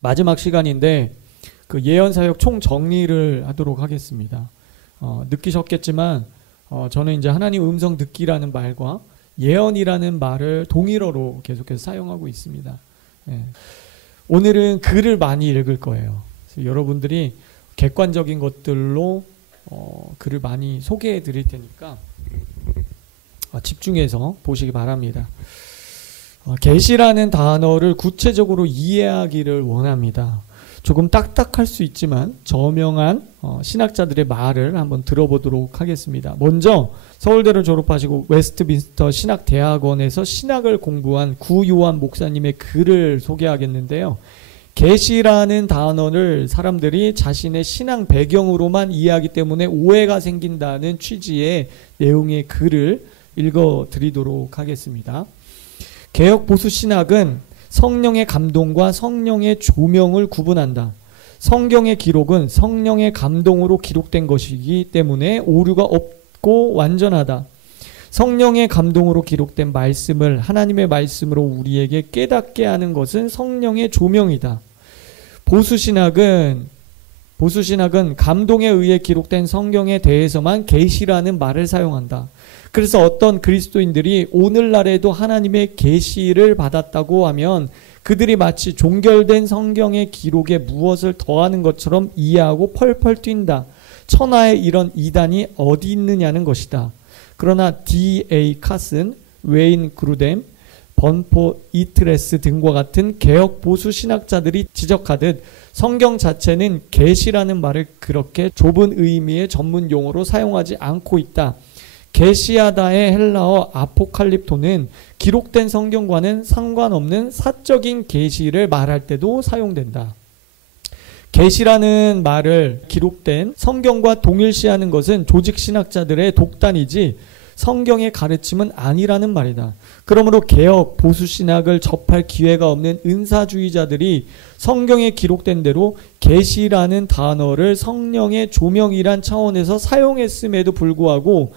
마지막 시간인데 그 예언사역 총 정리를 하도록 하겠습니다. 느끼셨겠지만 저는 이제 하나님 음성 듣기라는 말과 예언이라는 말을 동일어로 계속해서 사용하고 있습니다. 예. 오늘은 글을 많이 읽을 거예요. 그래서 여러분들이 객관적인 것들로 글을 많이 소개해 드릴 테니까 집중해서 보시기 바랍니다. 계시라는 단어를 구체적으로 이해하기를 원합니다. 조금 딱딱할 수 있지만 저명한 신학자들의 말을 한번 들어보도록 하겠습니다. 먼저 서울대를 졸업하시고 웨스트민스터 신학대학원에서 신학을 공부한 구요한 목사님의 글을 소개하겠는데요. 계시라는 단어를 사람들이 자신의 신앙 배경으로만 이해하기 때문에 오해가 생긴다는 취지의 내용의 글을 읽어드리도록 하겠습니다. 개혁 보수 신학은 성령의 감동과 성령의 조명을 구분한다. 성경의 기록은 성령의 감동으로 기록된 것이기 때문에 오류가 없고 완전하다. 성령의 감동으로 기록된 말씀을 하나님의 말씀으로 우리에게 깨닫게 하는 것은 성령의 조명이다. 보수신학은 감동에 의해 기록된 성경에 대해서만 계시라는 말을 사용한다. 그래서 어떤 그리스도인들이 오늘날에도 하나님의 계시를 받았다고 하면 그들이 마치 종결된 성경의 기록에 무엇을 더하는 것처럼 이해하고 펄펄 뛴다. 천하에 이런 이단이 어디 있느냐는 것이다. 그러나 D.A. 카슨, 웨인 그루뎀, 번포 이트레스 등과 같은 개혁 보수 신학자들이 지적하듯 성경 자체는 계시라는 말을 그렇게 좁은 의미의 전문 용어로 사용하지 않고 있다. 계시하다의 헬라어 아포칼립토는 기록된 성경과는 상관없는 사적인 계시를 말할 때도 사용된다. 계시라는 말을 기록된 성경과 동일시하는 것은 조직 신학자들의 독단이지 성경의 가르침은 아니라는 말이다. 그러므로 개혁 보수 신학을 접할 기회가 없는 은사주의자들이 성경에 기록된 대로 계시라는 단어를 성령의 조명이란 차원에서 사용했음에도 불구하고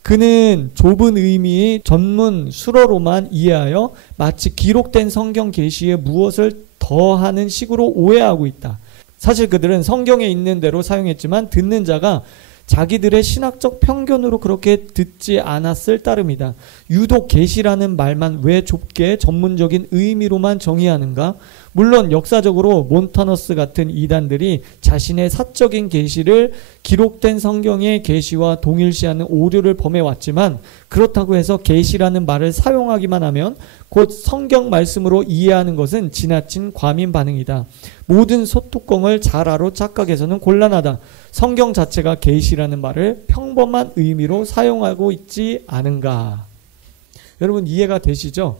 그는 좁은 의미의 전문 수어로만 이해하여 마치 기록된 성경 계시에 무엇을 더하는 식으로 오해하고 있다. 사실 그들은 성경에 있는 대로 사용했지만 듣는 자가 자기들의 신학적 편견으로 그렇게 듣지 않았을 따름이다. 유독 계시라는 말만 왜 좁게 전문적인 의미로만 정의하는가? 물론 역사적으로 몬타너스 같은 이단들이 자신의 사적인 계시를 기록된 성경의 계시와 동일시하는 오류를 범해왔지만 그렇다고 해서 계시라는 말을 사용하기만 하면 곧 성경 말씀으로 이해하는 것은 지나친 과민 반응이다. 모든 소뚜껑을 자라로 착각해서는 곤란하다. 성경 자체가 계시라는 말을 평범한 의미로 사용하고 있지 않은가. 여러분 이해가 되시죠?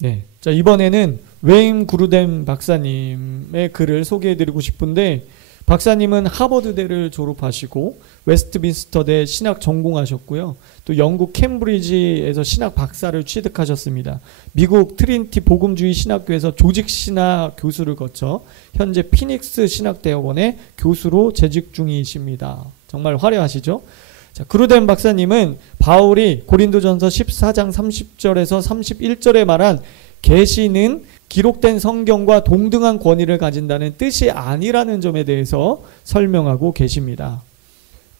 네. 자, 이번에는 웨인 그루뎀 박사님의 글을 소개해드리고 싶은데 박사님은 하버드대를 졸업하시고 웨스트민스터대 신학 전공하셨고요. 또 영국 캠브리지에서 신학 박사를 취득하셨습니다. 미국 트리니티 복음주의 신학교에서 조직신학 교수를 거쳐 현재 피닉스 신학대학원의 교수로 재직 중이십니다. 정말 화려하시죠? 자, 그루뎀 박사님은 바울이 고린도전서 14장 30절에서 31절에 말한 계시는 기록된 성경과 동등한 권위를 가진다는 뜻이 아니라는 점에 대해서 설명하고 계십니다.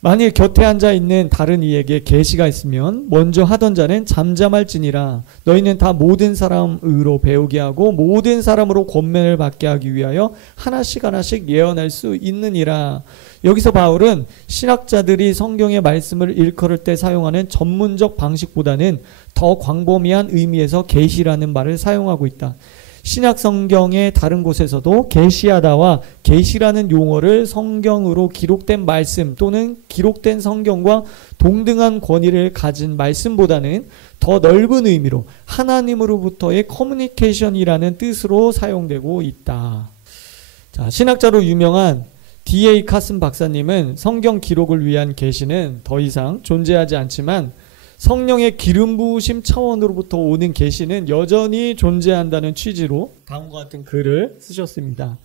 만일 곁에 앉아 있는 다른 이에게 계시가 있으면 먼저 하던 자는 잠잠할지니라. 너희는 다 모든 사람으로 배우게 하고 모든 사람으로 권면을 받게 하기 위하여 하나씩 예언할 수 있느니라. 여기서 바울은 신학자들이 성경의 말씀을 일컬을 때 사용하는 전문적 방식보다는 더 광범위한 의미에서 계시라는 말을 사용하고 있다. 신약 성경의 다른 곳에서도 계시하다와 계시라는 용어를 성경으로 기록된 말씀 또는 기록된 성경과 동등한 권위를 가진 말씀보다는 더 넓은 의미로 하나님으로부터의 커뮤니케이션이라는 뜻으로 사용되고 있다. 자, 신학자로 유명한 D.A. 카슨 박사님은 성경 기록을 위한 계시는 더 이상 존재하지 않지만 성령의 기름 부으심 차원으로부터 오는 계시는 여전히 존재한다는 취지로 다음과 같은 글을 쓰셨습니다.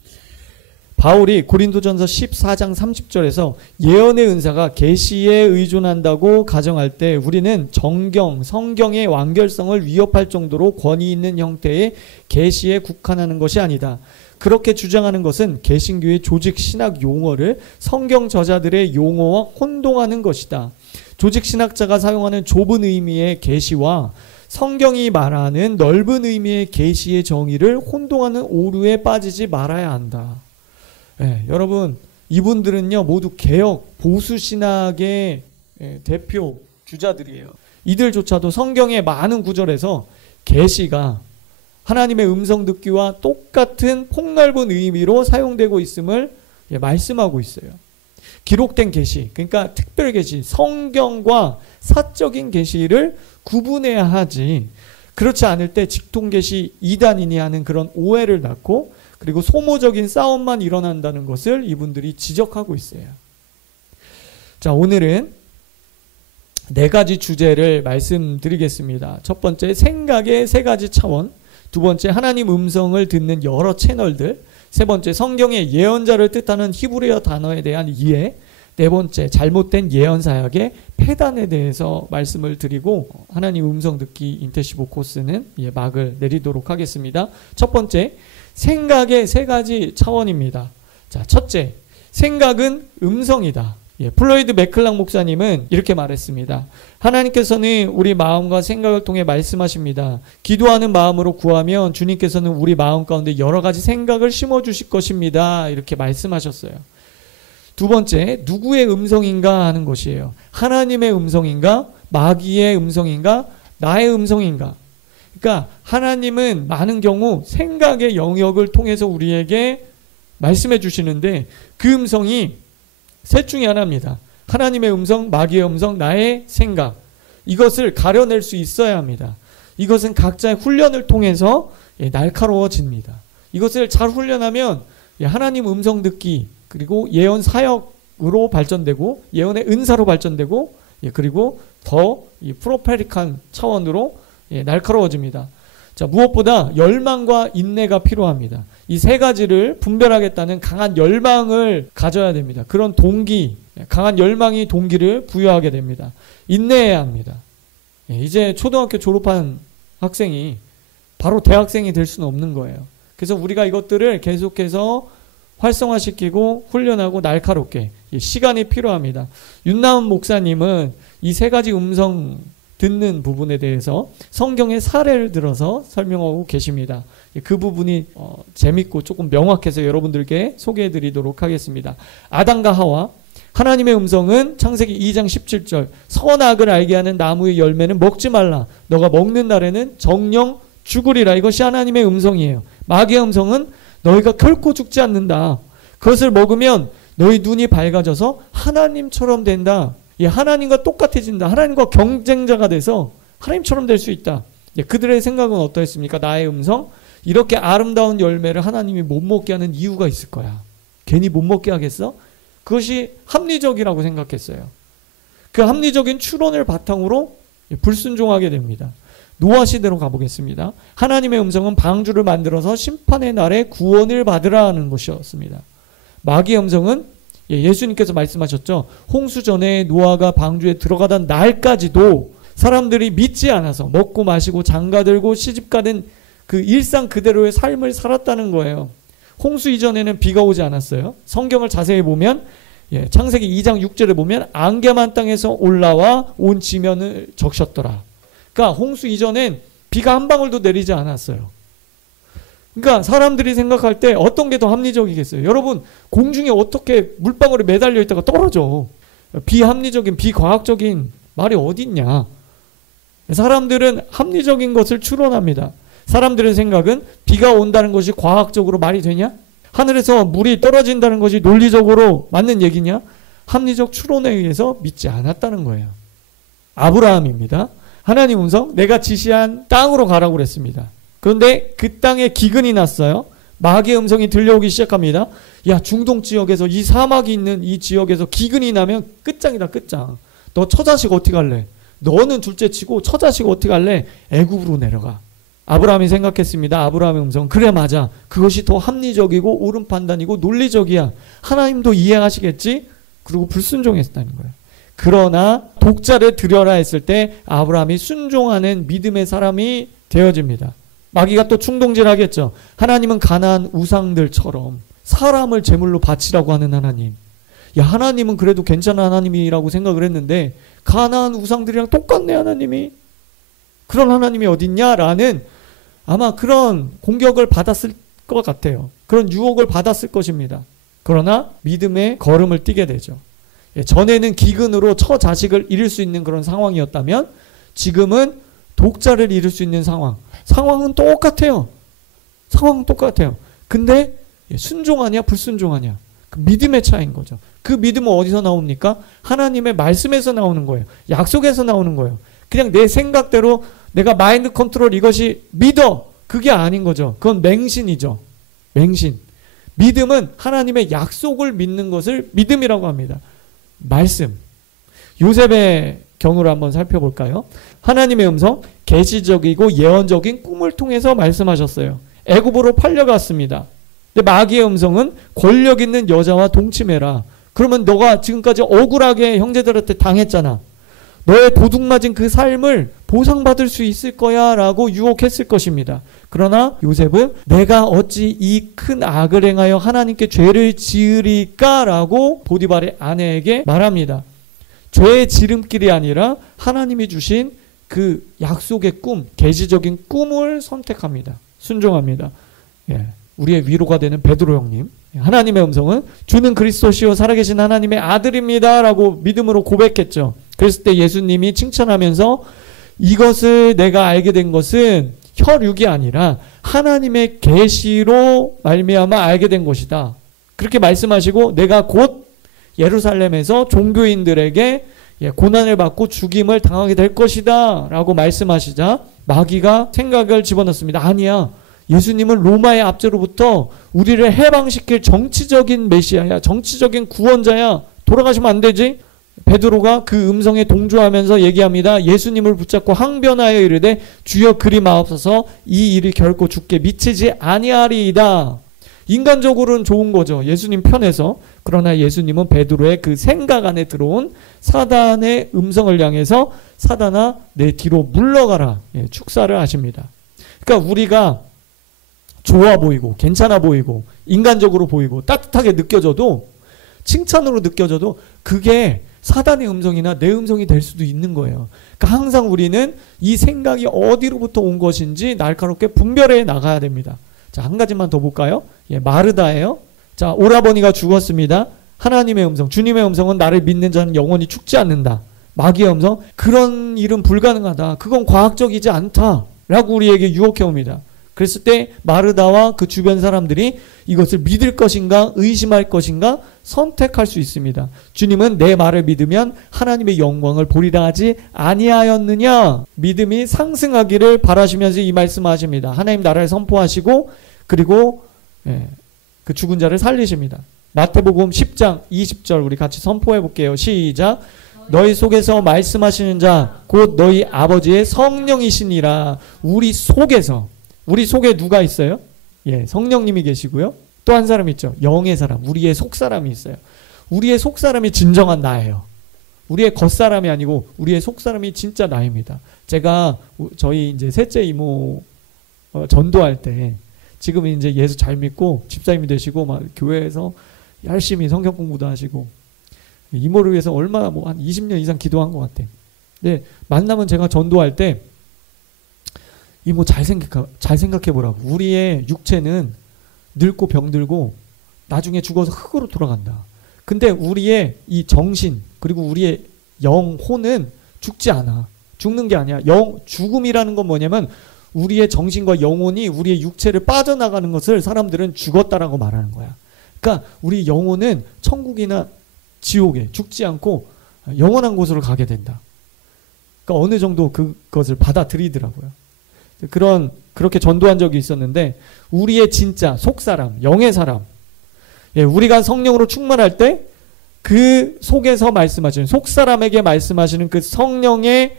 바울이 고린도전서 14장 30절에서 예언의 은사가 계시에 의존한다고 가정할 때 우리는 정경, 성경의 완결성을 위협할 정도로 권위 있는 형태의 계시에 국한하는 것이 아니다. 그렇게 주장하는 것은 개신교의 조직 신학 용어를 성경 저자들의 용어와 혼동하는 것이다. 조직 신학자가 사용하는 좁은 의미의 계시와 성경이 말하는 넓은 의미의 계시의 정의를 혼동하는 오류에 빠지지 말아야 한다. 여러분, 이분들은요 모두 개혁 보수 신학의 대표 주자들이에요. 이들조차도 성경의 많은 구절에서 계시가 하나님의 음성 듣기와 똑같은 폭넓은 의미로 사용되고 있음을 말씀하고 있어요. 기록된 계시, 그러니까 특별 계시, 성경과 사적인 계시를 구분해야 하지, 그렇지 않을 때 직통 계시 이단이니 하는 그런 오해를 낳고, 그리고 소모적인 싸움만 일어난다는 것을 이분들이 지적하고 있어요. 자, 오늘은 4가지 주제를 말씀드리겠습니다. 첫 번째, 생각의 3가지 차원. 두 번째, 하나님 음성을 듣는 여러 채널들. 세 번째, 성경의 예언자를 뜻하는 히브리어 단어에 대한 이해. 네 번째, 잘못된 예언 사역의 폐단에 대해서 말씀을 드리고 하나님 음성 듣기 인텐시브 코스는 막을 내리도록 하겠습니다. 첫 번째, 생각의 3가지 차원입니다. 자, 첫째, 생각은 음성이다. 플로이드 맥클락 목사님은 이렇게 말했습니다. 하나님께서는 우리 마음과 생각을 통해 말씀하십니다. 기도하는 마음으로 구하면 주님께서는 우리 마음 가운데 여러 가지 생각을 심어주실 것입니다. 이렇게 말씀하셨어요. 두 번째, 누구의 음성인가 하는 것이에요. 하나님의 음성인가? 마귀의 음성인가? 나의 음성인가? 그러니까 하나님은 많은 경우 생각의 영역을 통해서 우리에게 말씀해 주시는데 그 음성이 셋 중에 하나입니다. 하나님의 음성, 마귀의 음성, 나의 생각. 이것을 가려낼 수 있어야 합니다. 이것은 각자의 훈련을 통해서 날카로워집니다. 이것을 잘 훈련하면 하나님 음성 듣기, 그리고 예언 사역으로 발전되고 예언의 은사로 발전되고 그리고 더 프로페릭한 차원으로 날카로워집니다. 자, 무엇보다 열망과 인내가 필요합니다. 이 3가지를 분별하겠다는 강한 열망을 가져야 됩니다. 그런 동기, 강한 열망이 동기를 부여하게 됩니다. 인내해야 합니다. 이제 초등학교 졸업한 학생이 바로 대학생이 될 수는 없는 거예요. 그래서 우리가 이것들을 계속해서 활성화시키고 훈련하고 날카롭게 시간이 필요합니다. 윤나은 목사님은 이 3가지 음성 듣는 부분에 대해서 성경의 사례를 들어서 설명하고 계십니다. 그 부분이 재밌고 조금 명확해서 여러분들께 소개해 드리도록 하겠습니다. 아담과 하와, 하나님의 음성은 창세기 2장 17절 선악을 알게 하는 나무의 열매는 먹지 말라. 너가 먹는 날에는 정령 죽으리라. 이것이 하나님의 음성이에요. 마귀의 음성은 너희가 결코 죽지 않는다. 그것을 먹으면 너희 눈이 밝아져서 하나님처럼 된다. 하나님과 똑같아진다. 하나님과 경쟁자가 돼서 하나님처럼 될 수 있다. 그들의 생각은 어떠했습니까? 나의 음성? 이렇게 아름다운 열매를 하나님이 못 먹게 하는 이유가 있을 거야. 괜히 못 먹게 하겠어? 그것이 합리적이라고 생각했어요. 그 합리적인 추론을 바탕으로 불순종하게 됩니다. 노아 시대로 가보겠습니다. 하나님의 음성은 방주를 만들어서 심판의 날에 구원을 받으라 하는 것이었습니다. 마귀의 음성은 예수님께서 말씀하셨죠. 홍수 전에 노아가 방주에 들어가던 날까지도 사람들이 믿지 않아서 먹고 마시고 장가들고 시집가는 그 일상 그대로의 삶을 살았다는 거예요. 홍수 이전에는 비가 오지 않았어요. 성경을 자세히 보면 창세기 2장 6절에 보면 안개만 땅에서 올라와 온 지면을 적셨더라. 그러니까 홍수 이전엔 비가 한 방울도 내리지 않았어요. 그러니까 사람들이 생각할 때 어떤 게 더 합리적이겠어요? 여러분, 공중에 어떻게 물방울이 매달려 있다가 떨어져? 비합리적인, 비과학적인 말이 어디 있냐? 사람들은 합리적인 것을 추론합니다. 사람들의 생각은 비가 온다는 것이 과학적으로 말이 되냐? 하늘에서 물이 떨어진다는 것이 논리적으로 맞는 얘기냐? 합리적 추론에 의해서 믿지 않았다는 거예요. 아브라함입니다. 하나님 음성, 내가 지시한 땅으로 가라고 그랬습니다. 그런데 그 땅에 기근이 났어요. 마귀의 음성이 들려오기 시작합니다. 야, 중동 지역에서 이 사막이 있는 이 지역에서 기근이 나면 끝장이다, 끝장. 너 처자식 어떻게 할래? 너는 둘째 치고 처자식 어떻게 할래? 애굽으로 내려가. 아브라함이 생각했습니다. 아브라함의 음성. 그래, 맞아. 그것이 더 합리적이고 옳은 판단이고 논리적이야. 하나님도 이해하시겠지? 그리고 불순종했다는 거예요. 그러나 독자를 드려라 했을 때 아브라함이 순종하는 믿음의 사람이 되어집니다. 마귀가 또 충동질하겠죠. 하나님은 가나안 우상들처럼 사람을 제물로 바치라고 하는 하나님. 야, 하나님은 그래도 괜찮은 하나님이라고 생각을 했는데 가나안 우상들이랑 똑같네 하나님이. 그런 하나님이 어딨냐라는 아마 그런 공격을 받았을 것 같아요. 그런 유혹을 받았을 것입니다. 그러나 믿음의 걸음을 띄게 되죠. 전에는 기근으로 처 자식을 잃을 수 있는 그런 상황이었다면 지금은 독자를 잃을 수 있는 상황은 똑같아요. 상황은 똑같아요. 근데 순종하냐 불순종하냐, 그 믿음의 차이인 거죠. 그 믿음은 어디서 나옵니까? 하나님의 말씀에서 나오는 거예요. 약속에서 나오는 거예요. 그냥 내 생각대로 내가 마인드 컨트롤 이것이 믿어, 그게 아닌 거죠. 그건 맹신이죠. 맹신. 믿음은 하나님의 약속을 믿는 것을 믿음이라고 합니다. 말씀. 요셉의 경우를 한번 살펴볼까요? 하나님의 음성, 계시적이고 예언적인 꿈을 통해서 말씀하셨어요. 애굽으로 팔려갔습니다. 근데 마귀의 음성은 권력 있는 여자와 동침해라. 그러면 너가 지금까지 억울하게 형제들한테 당했잖아. 너의 도둑 맞은 그 삶을 보상받을 수 있을 거야 라고 유혹했을 것입니다. 그러나 요셉은 내가 어찌 이 큰 악을 행하여 하나님께 죄를 지으리까 라고 보디발의 아내에게 말합니다. 죄의 지름길이 아니라 하나님이 주신 그 약속의 꿈, 계시적인 꿈을 선택합니다. 순종합니다. 예, 우리의 위로가 되는 베드로 형님. 하나님의 음성은 주는 그리스도시요 살아계신 하나님의 아들입니다 라고 믿음으로 고백했죠. 그랬을 때 예수님이 칭찬하면서 이것을 내가 알게 된 것은 혈육이 아니라 하나님의 계시로 말미암아 알게 된 것이다. 그렇게 말씀하시고 내가 곧 예루살렘에서 종교인들에게 고난을 받고 죽임을 당하게 될 것이다 라고 말씀하시자 마귀가 생각을 집어넣습니다. 아니야. 예수님은 로마의 압제로부터 우리를 해방시킬 정치적인 메시아야. 정치적인 구원자야. 돌아가시면 안 되지? 베드로가 그 음성에 동조하면서 얘기합니다. 예수님을 붙잡고 항변하여 이르되 주여 그리 마옵소서 이 일이 결코 죽게 미치지 아니하리이다. 인간적으로는 좋은 거죠. 예수님 편에서. 그러나 예수님은 베드로의 그 생각 안에 들어온 사단의 음성을 향해서 사단아 내 뒤로 물러가라. 축사를 하십니다. 그러니까 우리가 좋아 보이고 괜찮아 보이고 인간적으로 보이고 따뜻하게 느껴져도 칭찬으로 느껴져도 그게 사단의 음성이나 내 음성이 될 수도 있는 거예요. 그러니까 항상 우리는 이 생각이 어디로부터 온 것인지 날카롭게 분별해 나가야 됩니다. 자, 한 가지만 더 볼까요? 마르다예요. 자, 오라버니가 죽었습니다. 하나님의 음성, 주님의 음성은 나를 믿는 자는 영원히 죽지 않는다. 마귀의 음성, 그런 일은 불가능하다. 그건 과학적이지 않다. 라고 우리에게 유혹해 옵니다. 그랬을 때 마르다와 그 주변 사람들이 이것을 믿을 것인가 의심할 것인가 선택할 수 있습니다. 주님은 내 말을 믿으면 하나님의 영광을 보리라 하지 아니하였느냐. 믿음이 상승하기를 바라시면서 이 말씀하십니다. 하나님 나라를 선포하시고 그리고 그 죽은 자를 살리십니다. 마태복음 10장 20절 우리 같이 선포해 볼게요. 시작. 너희 속에서 말씀하시는 자 곧 너희 아버지의 성령이시니라. 우리 속에 누가 있어요? 성령님이 계시고요. 또 한 사람 있죠. 영의 사람, 우리의 속사람이 있어요. 우리의 속사람이 진정한 나예요. 우리의 겉사람이 아니고 우리의 속사람이 진짜 나입니다. 제가 저희 이제 셋째 이모 전도할 때 지금 이제 예수 잘 믿고 집사님이 되시고 막 교회에서 열심히 성경 공부도 하시고 이모를 위해서 얼마나 한 20년 이상 기도한 것 같아요. 근데 만나면 제가 전도할 때 이모 잘 생각해 보라고. 우리의 육체는 늙고 병들고 나중에 죽어서 흙으로 돌아간다. 근데 우리의 이 정신 그리고 우리의 영혼은 죽지 않아. 죽는 게 아니야. 죽음이라는 건 뭐냐면 우리의 정신과 영혼이 우리의 육체를 빠져나가는 것을 사람들은 죽었다라고 말하는 거야. 그러니까 우리 영혼은 천국이나 지옥에 죽지 않고 영원한 곳으로 가게 된다. 그러니까 어느 정도 그것을 받아들이더라고요. 그렇게 전도한 적이 있었는데 우리의 진짜 속사람, 영의 사람, 우리가 성령으로 충만할 때 그 속에서 말씀하시는 속사람에게 말씀하시는 그 성령의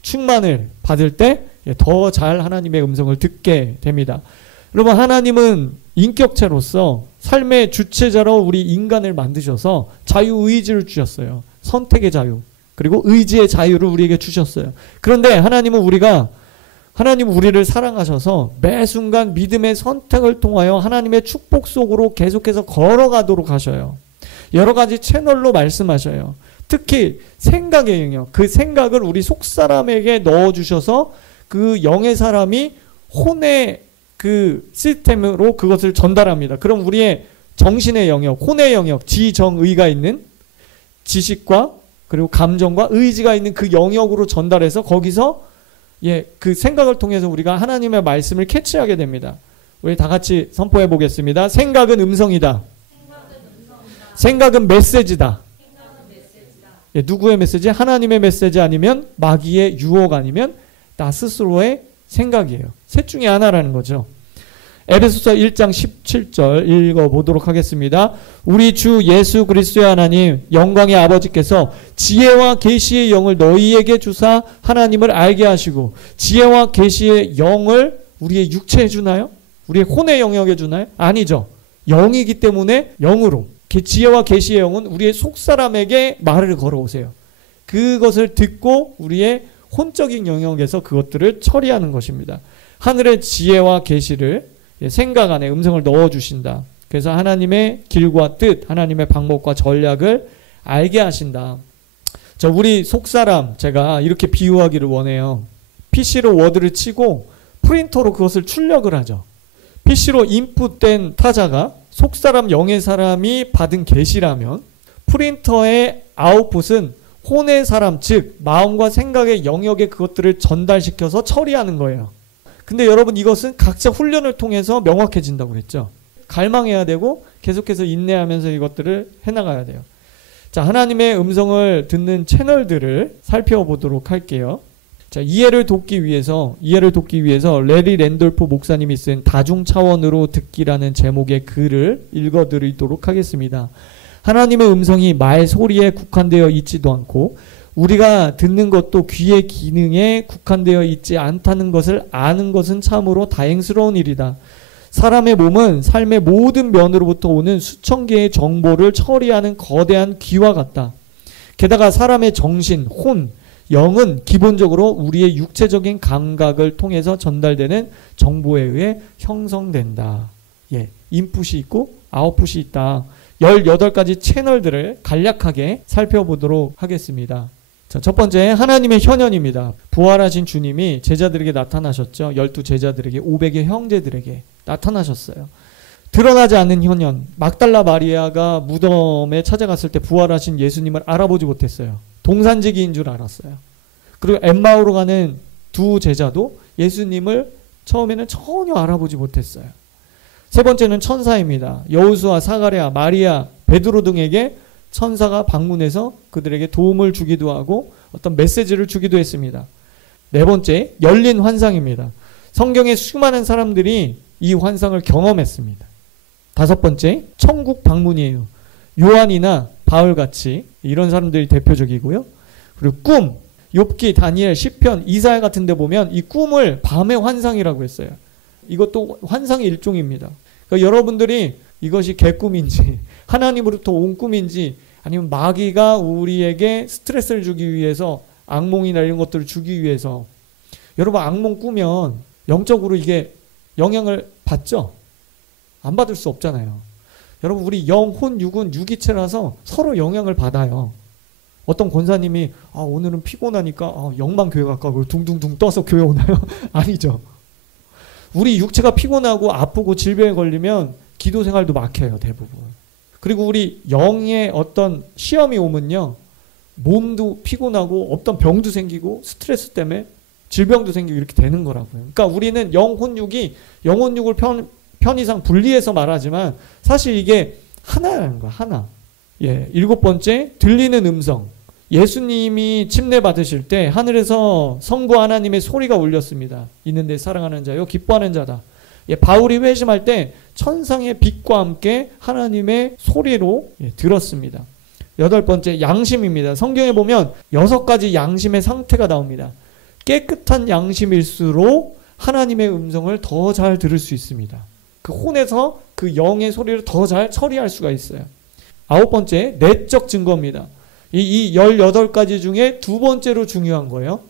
충만을 받을 때 더 잘 하나님의 음성을 듣게 됩니다. 여러분 하나님은 인격체로서 삶의 주체자로 우리 인간을 만드셔서 자유의지를 주셨어요. 선택의 자유 그리고 의지의 자유를 우리에게 주셨어요. 그런데 하나님은 우리가 하나님 우리를 사랑하셔서 매 순간 믿음의 선택을 통하여 하나님의 축복 속으로 계속해서 걸어가도록 하셔요. 여러 가지 채널로 말씀하셔요. 특히 생각의 영역, 그 생각을 우리 속사람에게 넣어주셔서 그 영의 사람이 혼의 그 시스템으로 그것을 전달합니다. 그럼 우리의 정신의 영역, 혼의 영역, 지정의가 있는 지식과 그리고 감정과 의지가 있는 그 영역으로 전달해서 거기서 그 생각을 통해서 우리가 하나님의 말씀을 캐치하게 됩니다. 우리 다 같이 선포해 보겠습니다. 생각은 음성이다. 생각은 메시지다. 누구의 메시지? 하나님의 메시지 아니면 마귀의 유혹 아니면 나 스스로의 생각이에요. 셋 중에 하나라는 거죠. 에베소서 1장 17절 읽어보도록 하겠습니다. 우리 주 예수 그리스도의 하나님 영광의 아버지께서 지혜와 계시의 영을 너희에게 주사 하나님을 알게 하시고, 지혜와 계시의 영을 우리의 육체에 주나요? 우리의 혼의 영역에 주나요? 아니죠. 영이기 때문에 영으로, 지혜와 계시의 영은 우리의 속사람에게 말을 걸어오세요. 그것을 듣고 우리의 혼적인 영역에서 그것들을 처리하는 것입니다. 하늘의 지혜와 계시를 생각 안에 음성을 넣어주신다. 그래서 하나님의 길과 뜻, 하나님의 방법과 전략을 알게 하신다. 우리 속사람, 제가 이렇게 비유하기를 원해요. PC로 워드를 치고 프린터로 그것을 출력을 하죠. PC로 인풋된 타자가 속사람, 영의 사람이 받은 계시라면 프린터의 아웃풋은 혼의 사람, 즉 마음과 생각의 영역에 그것들을 전달시켜서 처리하는 거예요. 근데 여러분, 이것은 각자 훈련을 통해서 명확해진다고 그랬죠. 갈망해야 되고 계속해서 인내하면서 이것들을 해나가야 돼요. 자, 하나님의 음성을 듣는 채널들을 살펴보도록 할게요. 자, 이해를 돕기 위해서 레리 랜돌프 목사님이 쓴 다중 차원으로 듣기라는 제목의 글을 읽어드리도록 하겠습니다. 하나님의 음성이 말 소리에 국한되어 있지도 않고 우리가 듣는 것도 귀의 기능에 국한되어 있지 않다는 것을 아는 것은 참으로 다행스러운 일이다. 사람의 몸은 삶의 모든 면으로부터 오는 수천 개의 정보를 처리하는 거대한 귀와 같다. 게다가 사람의 정신, 혼, 영은 기본적으로 우리의 육체적인 감각을 통해서 전달되는 정보에 의해 형성된다. 인풋이 있고 아웃풋이 있다. 18가지 채널들을 간략하게 살펴보도록 하겠습니다. 자, 첫 번째, 하나님의 현현입니다. 부활하신 주님이 제자들에게 나타나셨죠. 12제자들에게, 500의 형제들에게 나타나셨어요. 드러나지 않는 현현. 막달라 마리아가 무덤에 찾아갔을 때 부활하신 예수님을 알아보지 못했어요. 동산지기인 줄 알았어요. 그리고 엠마오로 가는 두 제자도 예수님을 처음에는 전혀 알아보지 못했어요. 세 번째는 천사입니다. 여호수아, 사가랴, 마리아, 베드로 등에게 천사가 방문해서 그들에게 도움을 주기도 하고 어떤 메시지를 주기도 했습니다. 네 번째, 열린 환상입니다. 성경의 수많은 사람들이 이 환상을 경험했습니다. 다섯 번째, 천국 방문이에요. 요한이나 바울같이 이런 사람들이 대표적이고요. 그리고 꿈, 욥기, 다니엘, 시편, 이사야 같은 데 보면 이 꿈을 밤의 환상이라고 했어요. 이것도 환상의 일종입니다. 그러니까 여러분들이 이것이 개꿈인지 하나님으로부터 온 꿈인지 아니면 마귀가 우리에게 스트레스를 주기 위해서 악몽이나 이런 것들을 주기 위해서, 여러분 악몽 꾸면 영적으로 이게 영향을 받죠? 안 받을 수 없잖아요. 여러분 우리 영, 혼, 육은 유기체라서 서로 영향을 받아요. 어떤 권사님이 오늘은 피곤하니까 영만 교회 갈까? 둥둥둥 떠서 교회 오나요? 아니죠. 우리 육체가 피곤하고 아프고 질병에 걸리면 기도 생활도 막혀요, 대부분. 그리고 우리 영의 어떤 시험이 오면요, 몸도 피곤하고 어떤 병도 생기고 스트레스 때문에 질병도 생기고 이렇게 되는 거라고요. 그러니까 우리는 영, 혼, 육이 영혼, 육을 편의상 분리해서 말하지만 사실 이게 하나라는 거야, 하나. 일곱 번째, 들리는 음성. 예수님이 침례 받으실 때 하늘에서 성부 하나님의 소리가 울렸습니다. 있는데 사랑하는 자요, 기뻐하는 자다. 바울이 회심할 때 천상의 빛과 함께 하나님의 소리로 들었습니다. 여덟 번째, 양심입니다. 성경에 보면 6가지 양심의 상태가 나옵니다. 깨끗한 양심일수록 하나님의 음성을 더 잘 들을 수 있습니다. 그 혼에서 그 영의 소리를 더 잘 처리할 수가 있어요. 아홉 번째, 내적 증거입니다. 이 18가지 중에 두 번째로 중요한 거예요.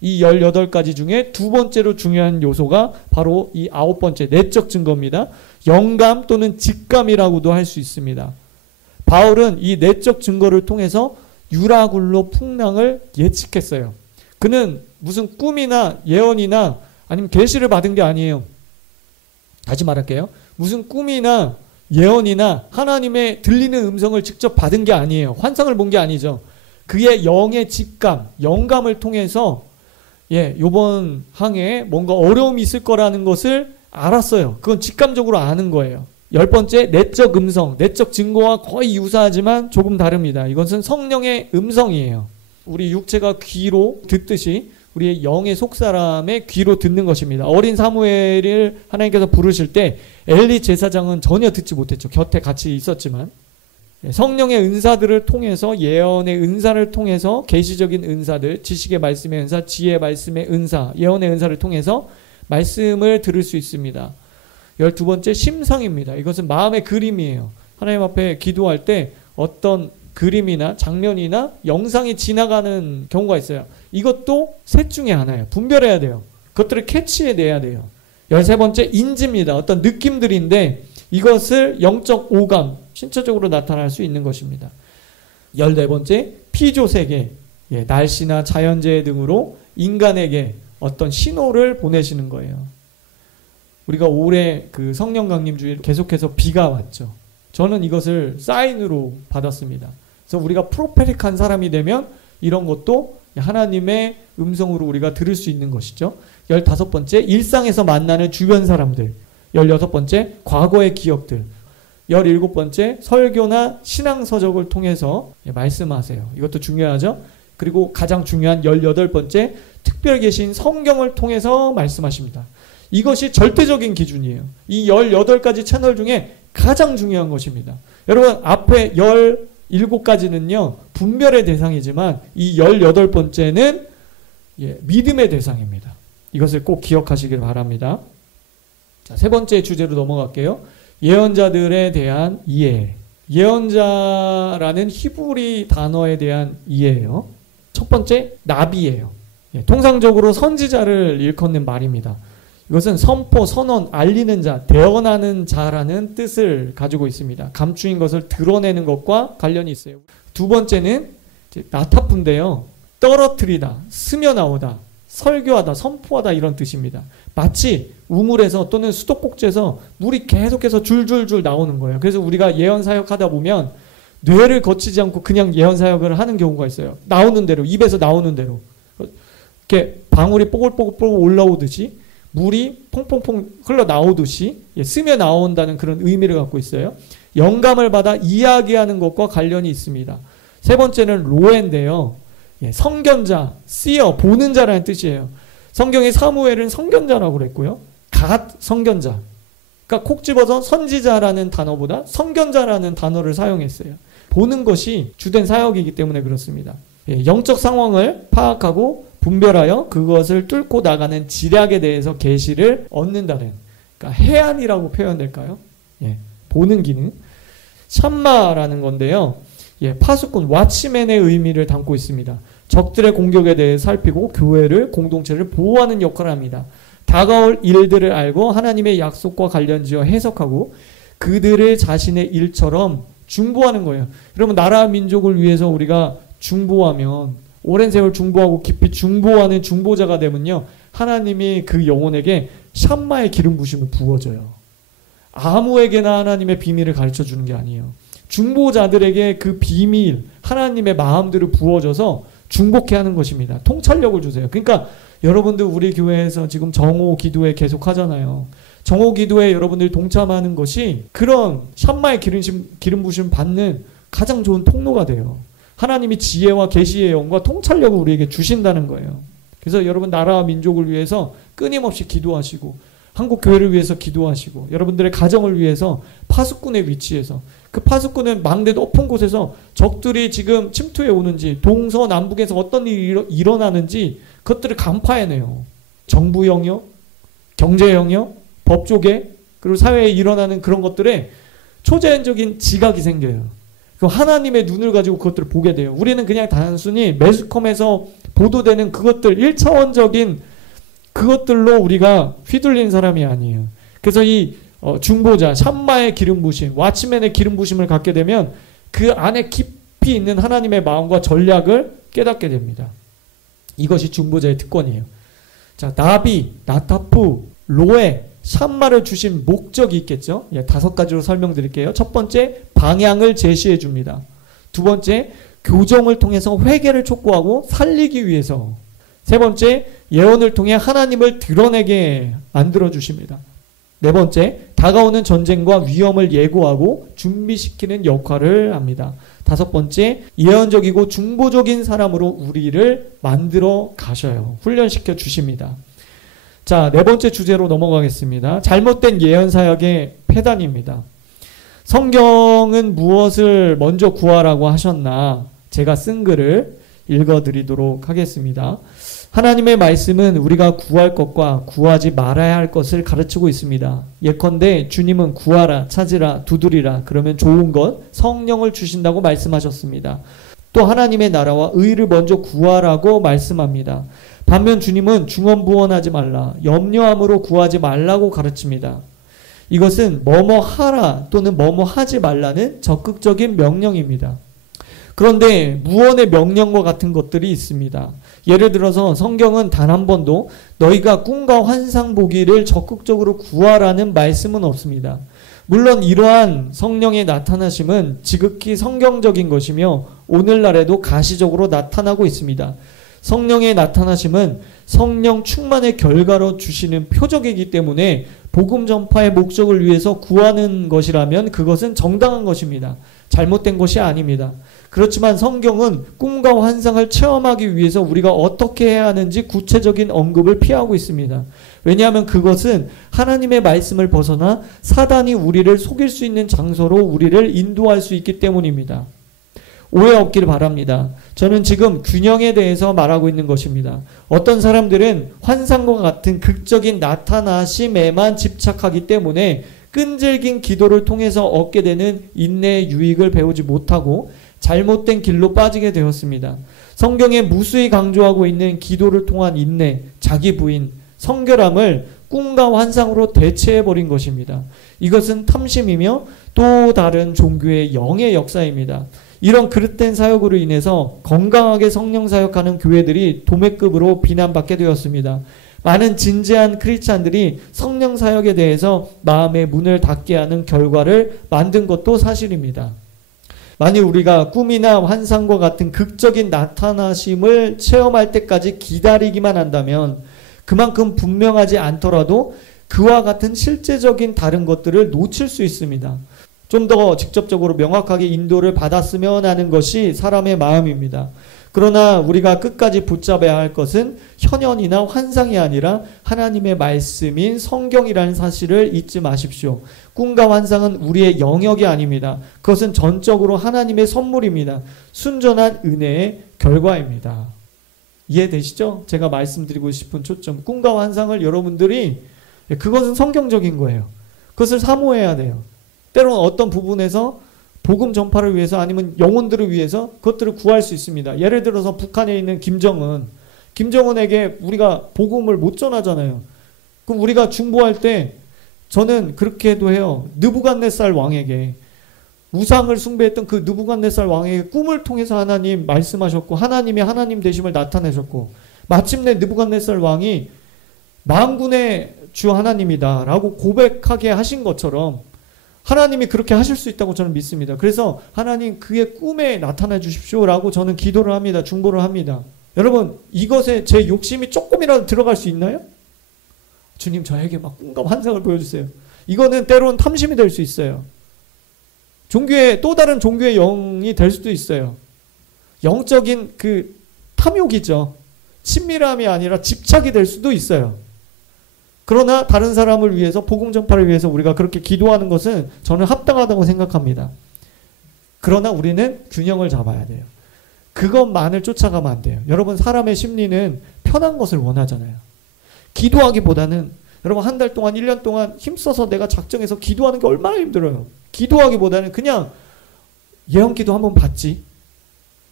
이 18가지 중에 두 번째로 중요한 요소가 바로 이 9번째 내적 증거입니다. 영감 또는 직감이라고도 할 수 있습니다. 바울은 이 내적 증거를 통해서 유라굴로 풍랑을 예측했어요. 그는 무슨 꿈이나 예언이나 아니면 계시를 받은 게 아니에요. 다시 말할게요. 무슨 꿈이나 예언이나 하나님의 들리는 음성을 직접 받은 게 아니에요. 환상을 본 게 아니죠. 그의 영의 직감, 영감을 통해서 요번 항해에 뭔가 어려움이 있을 거라는 것을 알았어요. 그건 직감적으로 아는 거예요. 10번째, 내적 음성, 내적 증거와 거의 유사하지만 조금 다릅니다. 이것은 성령의 음성이에요. 우리 육체가 귀로 듣듯이 우리의 영의 속사람의 귀로 듣는 것입니다. 어린 사무엘을 하나님께서 부르실 때 엘리 제사장은 전혀 듣지 못했죠. 곁에 같이 있었지만. 성령의 은사들을 통해서, 예언의 은사를 통해서, 계시적인 은사들, 지식의 말씀의 은사, 지혜의 말씀의 은사, 예언의 은사를 통해서 말씀을 들을 수 있습니다. 12번째, 심상입니다. 이것은 마음의 그림이에요. 하나님 앞에 기도할 때 어떤 그림이나 장면이나 영상이 지나가는 경우가 있어요. 이것도 셋 중에 하나예요. 분별해야 돼요. 그것들을 캐치해내야 돼요. 13번째, 인지입니다. 어떤 느낌들인데 이것을 영적 오감, 신체적으로 나타날 수 있는 것입니다. 14번째, 피조세계, 날씨나 자연재해 등으로 인간에게 어떤 신호를 보내시는 거예요. 우리가 올해 그 성령 강림 주일 계속해서 비가 왔죠. 저는 이것을 사인으로 받았습니다. 그래서 우리가 프로페릭한 사람이 되면 이런 것도 하나님의 음성으로 우리가 들을 수 있는 것이죠. 15번째, 일상에서 만나는 주변 사람들. 16번째, 과거의 기억들. 17번째, 설교나 신앙서적을 통해서 말씀하세요. 이것도 중요하죠. 그리고 가장 중요한 18번째, 특별 계신 성경을 통해서 말씀하십니다. 이것이 절대적인 기준이에요. 이 18가지 채널 중에 가장 중요한 것입니다. 여러분, 앞에 17가지는요, 분별의 대상이지만 이 18번째는 믿음의 대상입니다. 이것을 꼭 기억하시길 바랍니다. 자, 세 번째 주제로 넘어갈게요. 예언자들에 대한 이해. 예언자라는 히브리 단어에 대한 이해예요. 첫 번째, 나비예요. 통상적으로 선지자를 일컫는 말입니다. 이것은 선포, 선언, 알리는 자, 대언하는 자라는 뜻을 가지고 있습니다. 감추인 것을 드러내는 것과 관련이 있어요. 두 번째는 나타푼데요. 떨어뜨리다, 스며나오다, 설교하다, 선포하다 이런 뜻입니다. 마치 우물에서 또는 수도꼭지에서 물이 계속해서 줄줄줄 나오는 거예요. 그래서 우리가 예언 사역하다 보면 뇌를 거치지 않고 그냥 예언 사역을 하는 경우가 있어요. 나오는 대로, 입에서 나오는 대로. 이렇게 방울이 뽀글뽀글 올라오듯이 물이 퐁퐁퐁 흘러나오듯이 스며 나온다는 그런 의미를 갖고 있어요. 영감을 받아 이야기하는 것과 관련이 있습니다. 세 번째는 로에인데요. 성견자, seer, 보는 자라는 뜻이에요. 성경의 사무엘은 성견자라고 그랬고요. 갓 성견자. 그러니까 콕 집어서 선지자라는 단어보다 성견자라는 단어를 사용했어요. 보는 것이 주된 사역이기 때문에 그렇습니다. 영적 상황을 파악하고 분별하여 그것을 뚫고 나가는 지략에 대해서 계시를 얻는다는, 그러니까 해안이라고 표현될까요? 보는 기능. 샴마라는 건데요. 파수꾼, 왓치맨의 의미를 담고 있습니다. 적들의 공격에 대해 살피고 교회를, 공동체를 보호하는 역할을 합니다. 다가올 일들을 알고 하나님의 약속과 관련지어 해석하고 그들을 자신의 일처럼 중보하는 거예요. 여러분, 나라 민족을 위해서 우리가 중보하면, 오랜 세월 중보하고 깊이 중보하는 중보자가 되면요, 하나님이 그 영혼에게 샴마의 기름 부심을 부어줘요. 아무에게나 하나님의 비밀을 가르쳐 주는 게 아니에요. 중보자들에게 그 비밀, 하나님의 마음들을 부어줘서 중보케 하는 것입니다. 통찰력을 주세요. 그러니까 여러분들 우리 교회에서 지금 정오 기도회 계속 하잖아요. 정오 기도회에 여러분들이 동참하는 것이 그런 샴마의 기름 부심 받는 가장 좋은 통로가 돼요. 하나님이 지혜와 계시의 영과 통찰력을 우리에게 주신다는 거예요. 그래서 여러분, 나라와 민족을 위해서 끊임없이 기도하시고, 한국 교회를 위해서 기도하시고, 여러분들의 가정을 위해서 파수꾼의 위치에서, 그 파수꾼은 망대 높은 곳에서 적들이 지금 침투해 오는지, 동서남북에서 어떤 일이 일어나는지 그것들을 간파해내요. 정부 영역, 경제 영역, 법조계, 그리고 사회에 일어나는 그런 것들에 초자연적인 지각이 생겨요. 하나님의 눈을 가지고 그것들을 보게 돼요. 우리는 그냥 단순히 매스컴에서 보도되는 그것들 1차원적인 그것들로 우리가 휘둘린 사람이 아니에요. 그래서 이 중보자, 샴마의 기름 부심, 왓츠맨의 기름 부심을 갖게 되면 그 안에 깊이 있는 하나님의 마음과 전략을 깨닫게 됩니다. 이것이 중보자의 특권이에요. 자, 나비, 나타프, 로에, 샴마를 주신 목적이 있겠죠. 5가지로 설명드릴게요. 첫 번째, 방향을 제시해 줍니다. 두 번째, 교정을 통해서 회개를 촉구하고 살리기 위해서. 세 번째, 예언을 통해 하나님을 드러내게 만들어 주십니다. 네 번째, 다가오는 전쟁과 위험을 예고하고 준비시키는 역할을 합니다. 다섯 번째, 예언적이고 중보적인 사람으로 우리를 만들어 가셔요. 훈련시켜 주십니다. 자, 네 번째 주제로 넘어가겠습니다. 잘못된 예언 사역의 폐단입니다. 성경은 무엇을 먼저 구하라고 하셨나? 제가 쓴 글을 읽어드리도록 하겠습니다. 하나님의 말씀은 우리가 구할 것과 구하지 말아야 할 것을 가르치고 있습니다. 예컨대 주님은 구하라, 찾으라, 두드리라, 그러면 좋은 것, 성령을 주신다고 말씀하셨습니다. 또 하나님의 나라와 의를 먼저 구하라고 말씀합니다. 반면 주님은 중언부언하지 말라, 염려함으로 구하지 말라고 가르칩니다. 이것은 뭐뭐 하라 또는 뭐뭐 하지 말라는 적극적인 명령입니다. 그런데 무언의 명령과 같은 것들이 있습니다. 예를 들어서 성경은 단 한 번도 너희가 꿈과 환상 보기를 적극적으로 구하라는 말씀은 없습니다. 물론 이러한 성령의 나타나심은 지극히 성경적인 것이며 오늘날에도 가시적으로 나타나고 있습니다. 성령의 나타나심은 성령 충만의 결과로 주시는 표적이기 때문에 복음 전파의 목적을 위해서 구하는 것이라면 그것은 정당한 것입니다. 잘못된 것이 아닙니다. 그렇지만 성경은 꿈과 환상을 체험하기 위해서 우리가 어떻게 해야 하는지 구체적인 언급을 피하고 있습니다. 왜냐하면 그것은 하나님의 말씀을 벗어나 사단이 우리를 속일 수 있는 장소로 우리를 인도할 수 있기 때문입니다. 오해 없기를 바랍니다. 저는 지금 균형에 대해서 말하고 있는 것입니다. 어떤 사람들은 환상과 같은 극적인 나타나심에만 집착하기 때문에 끈질긴 기도를 통해서 얻게 되는 인내의 유익을 배우지 못하고 잘못된 길로 빠지게 되었습니다. 성경에 무수히 강조하고 있는 기도를 통한 인내, 자기 부인, 성결함을 꿈과 환상으로 대체해버린 것입니다. 이것은 탐심이며 또 다른 종교의 영의 역사입니다. 이런 그릇된 사역으로 인해서 건강하게 성령 사역하는 교회들이 도매급으로 비난받게 되었습니다. 많은 진지한 크리스찬들이 성령 사역에 대해서 마음의 문을 닫게 하는 결과를 만든 것도 사실입니다. 만일 우리가 꿈이나 환상과 같은 극적인 나타나심을 체험할 때까지 기다리기만 한다면 그만큼 분명하지 않더라도 그와 같은 실제적인 다른 것들을 놓칠 수 있습니다. 좀 더 직접적으로 명확하게 인도를 받았으면 하는 것이 사람의 마음입니다. 그러나 우리가 끝까지 붙잡아야 할 것은 현현이나 환상이 아니라 하나님의 말씀인 성경이라는 사실을 잊지 마십시오. 꿈과 환상은 우리의 영역이 아닙니다. 그것은 전적으로 하나님의 선물입니다. 순전한 은혜의 결과입니다. 이해되시죠? 제가 말씀드리고 싶은 초점. 꿈과 환상을 여러분들이 그것은 성경적인 거예요. 그것을 사모해야 돼요. 때로는 어떤 부분에서 복음 전파를 위해서 아니면 영혼들을 위해서 그것들을 구할 수 있습니다. 예를 들어서 북한에 있는 김정은에게 우리가 복음을 못 전하잖아요. 그럼 우리가 중보할 때 저는 그렇게도 해요. 느부갓네살 왕에게 우상을 숭배했던 그 느부갓네살 왕에게 꿈을 통해서 하나님 말씀하셨고 하나님이 하나님 되심을 나타내셨고 마침내 느부갓네살 왕이 만군의 주 하나님이다 라고 고백하게 하신 것처럼 하나님이 그렇게 하실 수 있다고 저는 믿습니다. 그래서 하나님 그의 꿈에 나타나 주십시오 라고 저는 기도를 합니다. 중보를 합니다. 여러분 이것에 제 욕심이 조금이라도 들어갈 수 있나요? 주님 저에게 막 꿈과 환상을 보여주세요. 이거는 때로는 탐심이 될 수 있어요. 종교의 또 다른 종교의 영이 될 수도 있어요. 영적인 그 탐욕이죠. 친밀함이 아니라 집착이 될 수도 있어요. 그러나 다른 사람을 위해서 복음 전파를 위해서 우리가 그렇게 기도하는 것은 저는 합당하다고 생각합니다. 그러나 우리는 균형을 잡아야 돼요. 그것만을 쫓아가면 안 돼요. 여러분 사람의 심리는 편한 것을 원하잖아요. 기도하기보다는 여러분 한 달 동안 1년 동안 힘써서 내가 작정해서 기도하는 게 얼마나 힘들어요. 기도하기보다는 그냥 예언기도 한번 받지?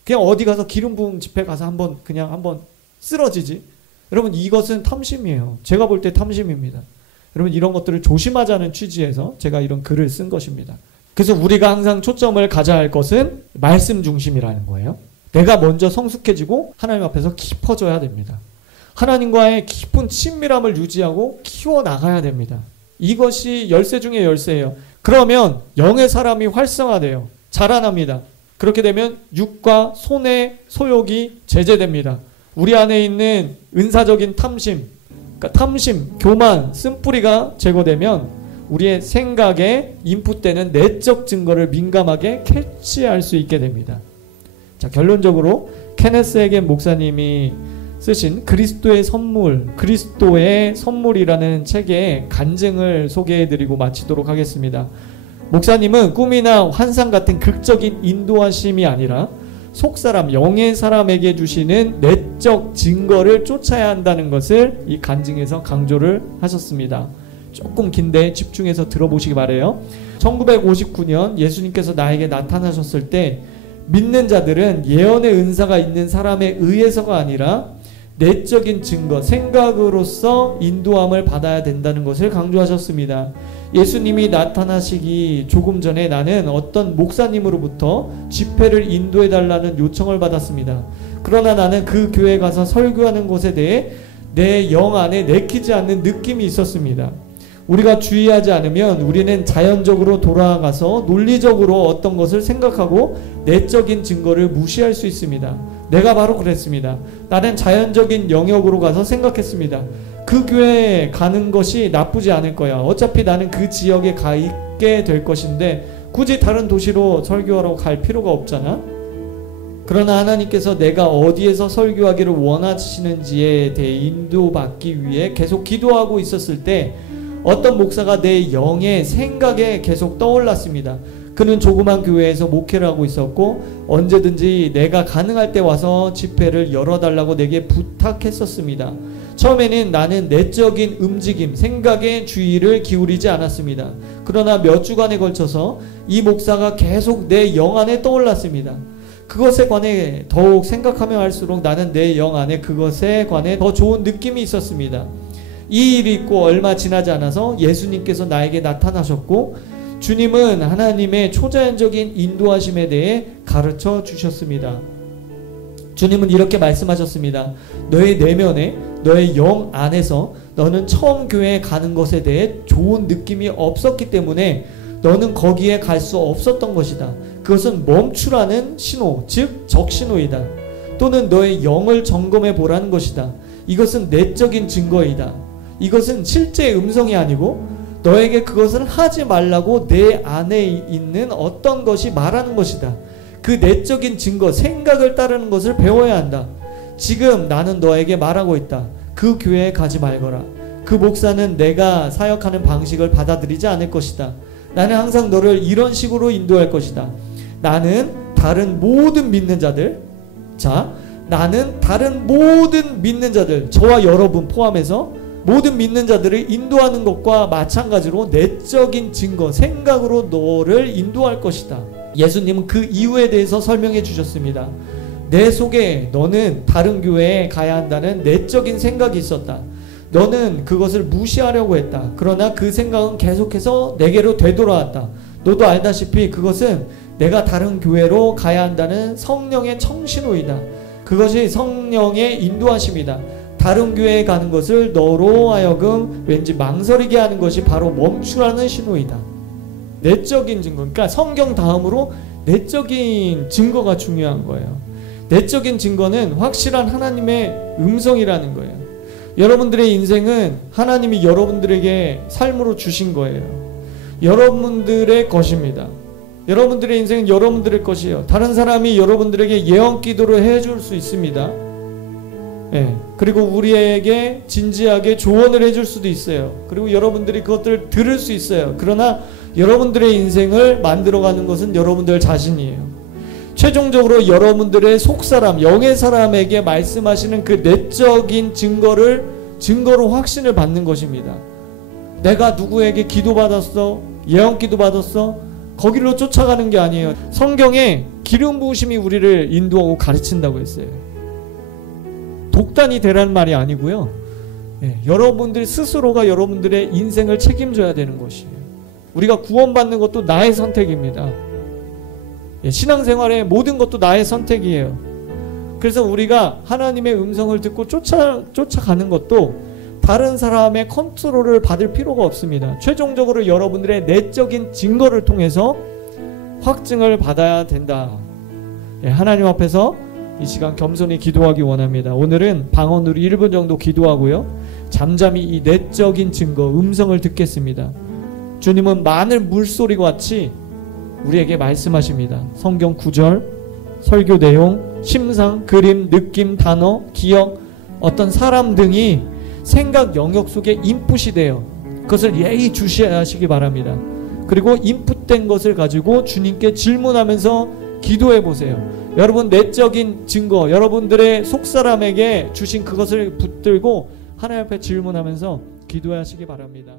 그냥 어디 가서 기름 부음 집회 가서 한번 쓰러지지? 여러분, 이것은 탐심이에요. 제가 볼 때 탐심입니다. 여러분, 이런 것들을 조심하자는 취지에서 제가 이런 글을 쓴 것입니다. 그래서 우리가 항상 초점을 가져야 할 것은 말씀 중심이라는 거예요. 내가 먼저 성숙해지고 하나님 앞에서 깊어져야 됩니다. 하나님과의 깊은 친밀함을 유지하고 키워나가야 됩니다. 이것이 열쇠 중에 열쇠예요. 그러면 영의 사람이 활성화돼요. 자라납니다. 그렇게 되면 육과 손의 소욕이 제재됩니다. 우리 안에 있는 은사적인 탐심, 그러니까 탐심, 교만, 쓴뿌리가 제거되면 우리의 생각에 인풋되는 내적 증거를 민감하게 캐치할 수 있게 됩니다. 자, 결론적으로 케네스 해겐 목사님이 쓰신 그리스도의 선물이라는 책의 간증을 소개해드리고 마치도록 하겠습니다. 목사님은 꿈이나 환상 같은 극적인 인도하심이 아니라 속사람, 영의 사람에게 주시는 내적 증거를 쫓아야 한다는 것을 이 간증에서 강조를 하셨습니다. 조금 긴데 집중해서 들어보시기 바래요. 1959년 예수님께서 나에게 나타나셨을 때 믿는 자들은 예언의 은사가 있는 사람에 의해서가 아니라 내적인 증거, 생각으로서 인도함을 받아야 된다는 것을 강조하셨습니다. 예수님이 나타나시기 조금 전에 나는 어떤 목사님으로부터 집회를 인도해달라는 요청을 받았습니다. 그러나 나는 그 교회에 가서 설교하는 것에 대해 내 영 안에 내키지 않는 느낌이 있었습니다. 우리가 주의하지 않으면 우리는 자연적으로 돌아가서 논리적으로 어떤 것을 생각하고 내적인 증거를 무시할 수 있습니다. 내가 바로 그랬습니다. 나는 자연적인 영역으로 가서 생각했습니다. 그 교회에 가는 것이 나쁘지 않을 거야. 어차피 나는 그 지역에 가 있게 될 것인데 굳이 다른 도시로 설교하러 갈 필요가 없잖아. 그러나 하나님께서 내가 어디에서 설교하기를 원하시는지에 대해 인도받기 위해 계속 기도하고 있었을 때 어떤 목사가 내 영의 생각에 계속 떠올랐습니다. 그는 조그만 교회에서 목회를 하고 있었고 언제든지 내가 가능할 때 와서 집회를 열어달라고 내게 부탁했었습니다. 처음에는 나는 내적인 움직임, 생각에 주의를 기울이지 않았습니다. 그러나 몇 주간에 걸쳐서 이 목사가 계속 내 영 안에 떠올랐습니다. 그것에 관해 더욱 생각하면 할수록 나는 내 영 안에 그것에 관해 더 좋은 느낌이 있었습니다. 이 일이 있고 얼마 지나지 않아서 예수님께서 나에게 나타나셨고 주님은 하나님의 초자연적인 인도하심에 대해 가르쳐 주셨습니다. 주님은 이렇게 말씀하셨습니다. 너의 내면에, 너의 영 안에서 너는 처음 교회에 가는 것에 대해 좋은 느낌이 없었기 때문에 너는 거기에 갈 수 없었던 것이다. 그것은 멈추라는 신호, 즉 적신호이다. 또는 너의 영을 점검해 보라는 것이다. 이것은 내적인 증거이다. 이것은 실제 음성이 아니고 너에게 그것을 하지 말라고 내 안에 있는 어떤 것이 말하는 것이다. 그 내적인 증거, 생각을 따르는 것을 배워야 한다. 지금 나는 너에게 말하고 있다. 그 교회에 가지 말거라. 그 목사는 내가 사역하는 방식을 받아들이지 않을 것이다. 나는 항상 너를 이런 식으로 인도할 것이다. 나는 다른 모든 믿는 자들, 나는 다른 모든 믿는 자들, 저와 여러분 포함해서 모든 믿는 자들을 인도하는 것과 마찬가지로 내적인 증거, 생각으로 너를 인도할 것이다. 예수님은 그 이유에 대해서 설명해 주셨습니다. 내 속에 너는 다른 교회에 가야 한다는 내적인 생각이 있었다. 너는 그것을 무시하려고 했다. 그러나 그 생각은 계속해서 내게로 되돌아왔다. 너도 알다시피 그것은 내가 다른 교회로 가야 한다는 성령의 청신호이다. 그것이 성령의 인도하심이다. 다른 교회에 가는 것을 너로 하여금 왠지 망설이게 하는 것이 바로 멈추라는 신호이다. 내적인 증거, 그러니까 성경 다음으로 내적인 증거가 중요한 거예요. 내적인 증거는 확실한 하나님의 음성이라는 거예요. 여러분들의 인생은 하나님이 여러분들에게 삶으로 주신 거예요. 여러분들의 것입니다. 여러분들의 인생은 여러분들의 것이에요. 다른 사람이 여러분들에게 예언 기도를 해줄 수 있습니다. 그리고 우리에게 진지하게 조언을 해줄 수도 있어요. 그리고 여러분들이 그것들을 들을 수 있어요. 그러나 여러분들의 인생을 만들어가는 것은 여러분들 자신이에요. 최종적으로 여러분들의 속사람, 영의 사람에게 말씀하시는 그 내적인 증거로 확신을 받는 것입니다. 내가 누구에게 기도받았어? 예언 기도받았어? 거기로 쫓아가는 게 아니에요. 성경에 기름 부으심이 우리를 인도하고 가르친다고 했어요. 독단이 되라는 말이 아니고요. 여러분들 스스로가 여러분들의 인생을 책임져야 되는 것이에요. 우리가 구원받는 것도 나의 선택입니다. 신앙생활의 모든 것도 나의 선택이에요. 그래서 우리가 하나님의 음성을 듣고 쫓아가는 것도 다른 사람의 컨트롤을 받을 필요가 없습니다. 최종적으로 여러분들의 내적인 증거를 통해서 확증을 받아야 된다. 하나님 앞에서 이 시간 겸손히 기도하기 원합니다. 오늘은 방언으로 1분 정도 기도하고요. 잠잠히 이 내적인 증거, 음성을 듣겠습니다. 주님은 마늘 물소리와 같이 우리에게 말씀하십니다. 성경 구절, 설교 내용, 심상, 그림, 느낌, 단어, 기억, 어떤 사람 등이 생각 영역 속에 인풋이 돼요. 그것을 예의 주시하시기 바랍니다. 그리고 인풋된 것을 가지고 주님께 질문하면서 기도해 보세요. 여러분 내적인 증거, 여러분들의 속사람에게 주신 그것을 붙들고 하나님 앞에 질문하면서 기도하시기 바랍니다.